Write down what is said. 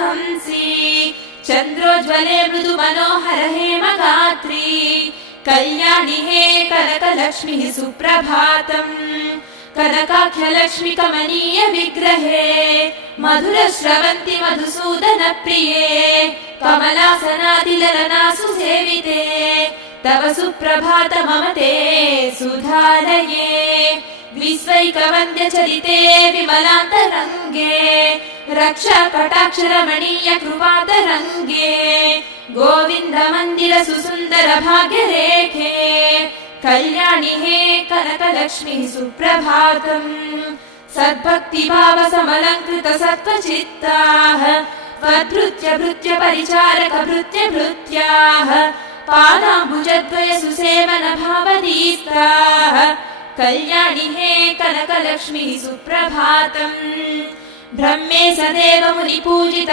हंसी चन्द्रोज्ज्वले मृदु मनोहर हेमगात्री कल्याणि हे कनकलक्ष्मीः सुप्रभातम् कनकाख्यलक्ष्मि कमनीय विग्रहे मधुरश्रवन्ति मधुसूदन प्रिये कमलासनातिललनासु सेविते तव सुप्रभात मम ते सुधालये विश्वैकवन्द्य चरिते विमलान्तरङ्गे रक्षा कटाक्ष रमणीय कृपातरङ्गे गोविन्द मन्दिर सुसुन्दर भाग्यरेखे कल्याणि हे कनकलक्ष्मीः सुप्रभातम् सद्भक्तिभाव समलङ्कृत सत्त्वचित्ताः त्वद्भृत्य भृत्य परिचारक भृत्य भृत्याः पादाम्बुजद्वय सुसेवन भावदीस्ताः कल्याणि हे कनकलक्ष्मीः सुप्रभातम् ब्रह्मे सदेव मुनिपूजित